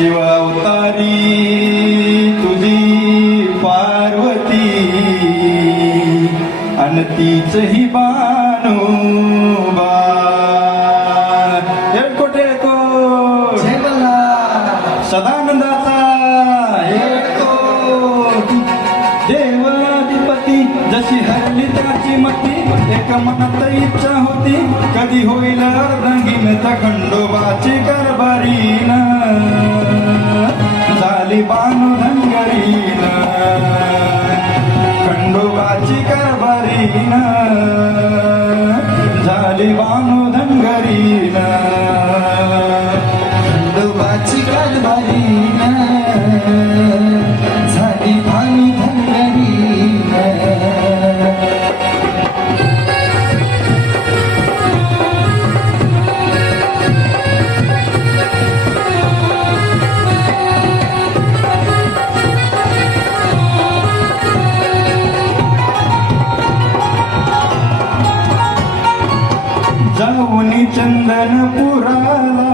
शिव अवतारी तुझी पार्वती अन तीच ही बाणोबा कोठे को सदानंदाचा देवाधिपती जशी हरली त्याची मती एका मनात इच्छा होती कधी होईल अर्धांगीन त्या खंडोबाची कारभारीन झाली बाणुधनगरीन खंडोबाची कारभारीन झाली बाणुधनगरीन खंडोबाची कारभारीन झाली बाणुधनगरीन जाऊनी चंदनपुराला